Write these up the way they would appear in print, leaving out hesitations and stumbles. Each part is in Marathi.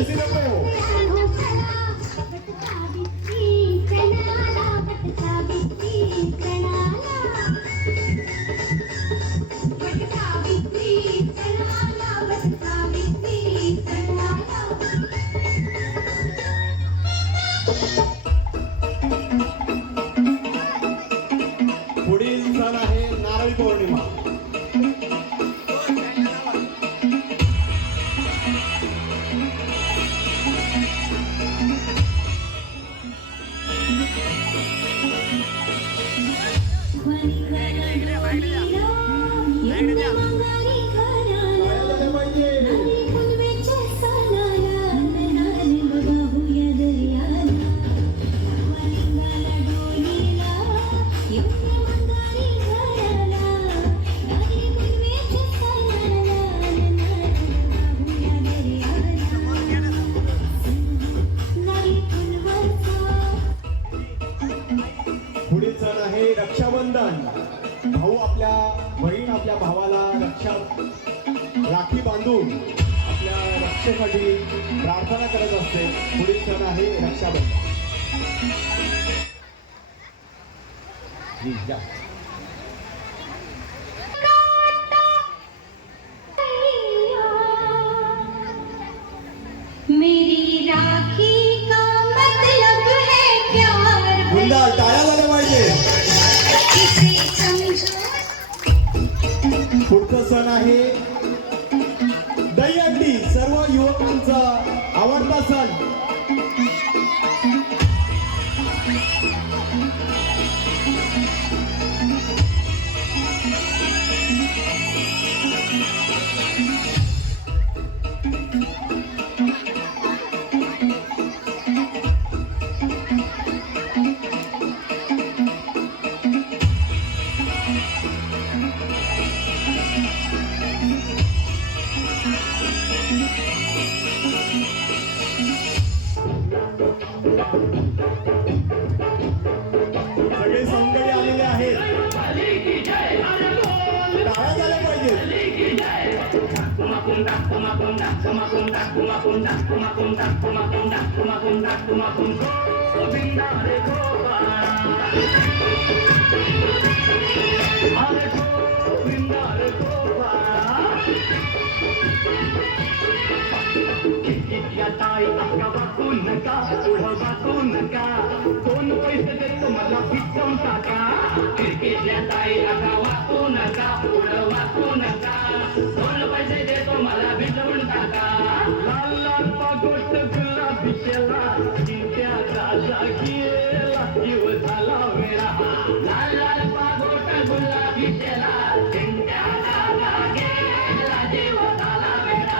किसी नको पुढील सण आहे नारळी पौर्णिमा. पुढील सण आहे रक्षाबंधन. भाऊ आपल्या बहीण आपल्या भावाला राखी बांधून आपल्या रक्षेसाठी प्रार्थना करत असते. पुढील सण आहे रक्षाबंधन. मेरी राखी का मतलब है प्यार. गुंडाळ टाळ्या झाल्या पाहिजे. पुढचा सण आहे दहीहंडी. सर्व युवकांचा आवडता सण. सगळे सौंदर्य आलेले आहेत. टाळ्या झाल्या पाहिजे. ताई अक्का वाकू नका, पुढं वाकू नका, दोन पैसे देतो मला भिजवून टाका. क्रिकेटल्या ताई अक्का वाकू नका, पुढं वाकू नका, दोन पैसे देतो मला भिजवून टाका. लाल लाल पागोट गुलाबी शेला, चिंट्याचा जागीला जीव झाला वेळा. लाल लाल पागोट गुलाबी शेला, चिंट्याचा जागीला जीव झाला वेळा.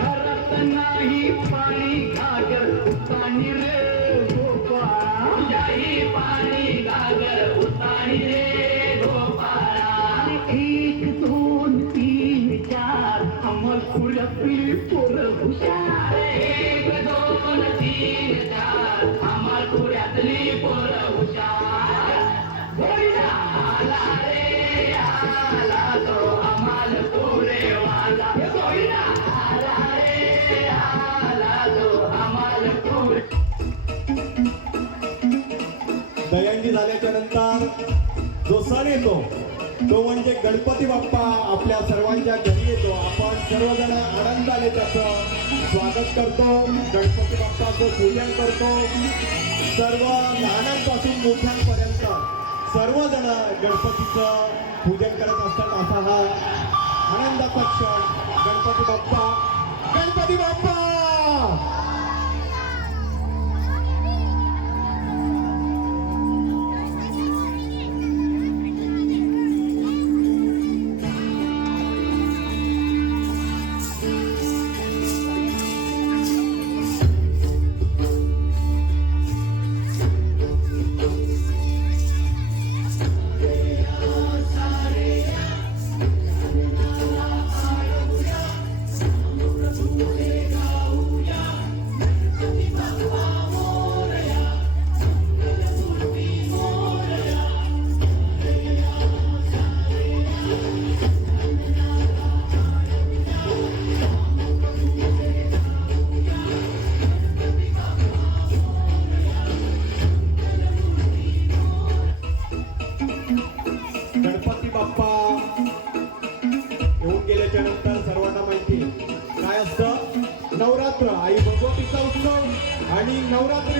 घरात नाही पाणी घागर, उतानी रे गोपाळा. जाई पाणी घागर, उतानी रे गोपाळा. 1 2 3 4 अमल खुल्यातली पोरं हुशार. 1 2 3 4 अमल खुल्यातली पोरं हुशार. होईना आला रे आला तो अमल पुरेवाला. होईना आला रे आला तो अमल पुरे. दहीहंडी झाल्याच्या नंतर जो सण येतो तो म्हणजे गणपती बाप्पा आपल्या सर्वांच्या घरी येतो. आपण सर्वजण आनंदाने त्याचं स्वागत करतो. गणपती बाप्पाचं पूजन करतो. सर्व लहानांपासून मोठ्यांपर्यंत सर्वजण गणपतीचं पूजन करत असतात. असा हा आनंदाचा क्षण. गणपती बाप्पा, गणपती बाप्पा. Thank you. नवरात्री